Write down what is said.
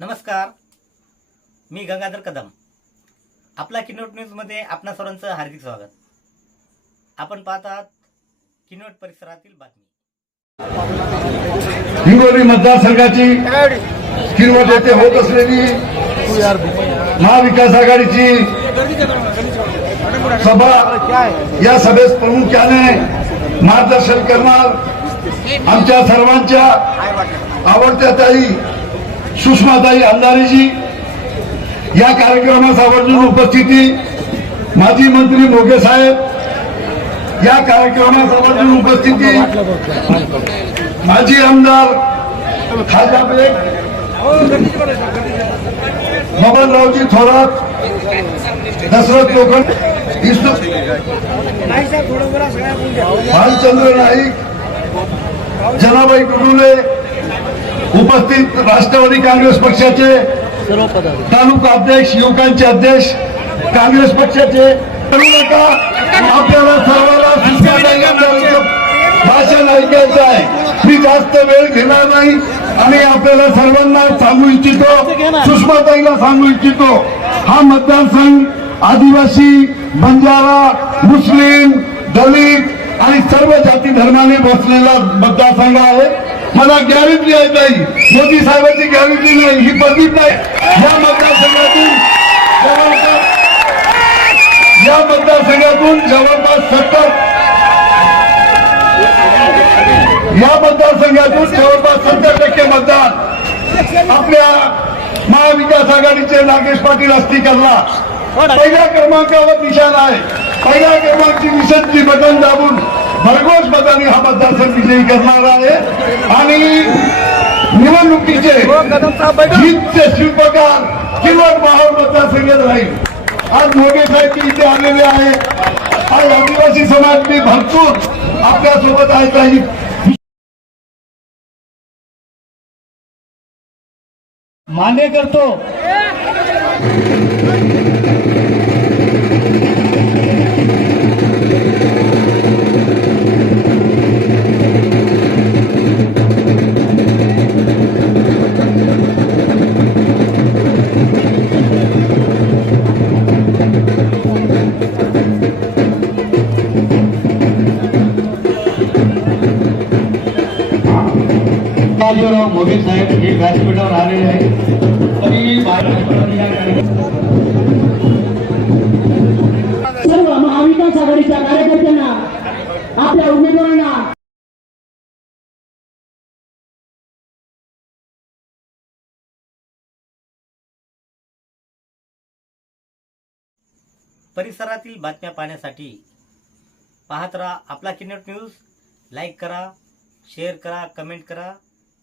नमस्कार. मी गंगाधर कदम. आपला किनोट न्यूजमध्ये आपणा सर्वांचं हार्दिक स्वागत. आपण पाहतात किनोट परिसरातील बातमी. हिंगोली मतदारसंघाची किनवट येथे होत असलेली महाविकास आघाडीची सभा या सभेस प्रामुख्याने मार्गदर्शन करणार आमच्या सर्वांच्या आवडत्या ताई सुषमाताई अंधारेजी या कार्यक्रमास आवर्जून उपस्थिती. माजी मंत्री मोगे साहेब या कार्यक्रमास आवर्जून उपस्थिती. माजी आमदार खाजा बेग बबनरावजी थोरात दशरथ लोखंड भालचंद्र नाईक जनाबाई कुडुले उपस्थित राष्ट्रवादी काँग्रेस पक्षाचे तालुका अध्यक्ष युवकांचे अध्यक्ष काँग्रेस पक्षाचे आपल्याला सर्वांना भाषण ऐकायचं आहे. मी जास्त वेळ घेणार नाही आणि आपल्याला सर्वांना सांगू इच्छितो सुषमाताईला सांगू इच्छितो हा मतदारसंघ आदिवासी बंजारा मुस्लिम दलित आणि सर्व जाती धर्माने बसलेला मतदारसंघ आहे. मला गॅरंटी आहे ताई. मोदी साहेबांची गॅरंटी नाही ही प्रदीप नाही. या मतदारसंघातून या मतदारसंघातून जवळपास सत्तर या मतदारसंघातून जवळपास सत्तर टक्के मतदान आपल्या महाविकास आघाडीचे नागेश पाटील असती करला पहिल्या क्रमांकावर निशाण आहे. पहिल्या क्रमांकची निशांची बटन दाबून भरघोस मताने हा मतदारसंघ विजयी करणार आहे. आणि निवडणुकीचे जीतचे शिल्पकार किंवा महाल मतदारसंघात राहील. आज मोगे साहेब इथे आलेले आहे आज आदिवासी समाज मी भरपूर आपल्यासोबत आहे काही मान्य करतो. बाजीराव मोदी साहेब हे व्यासपीठावर आलेले आहेत. तरी सर्व महाविकास आघाडीच्या कार्यकर्त्यांना आपल्या उमेदवारांना परिसरातील बातम्या पाहण्यासाठी पाहत राहा आपला किनोट न्यूज. लाईक करा शेअर करा कमेंट करा.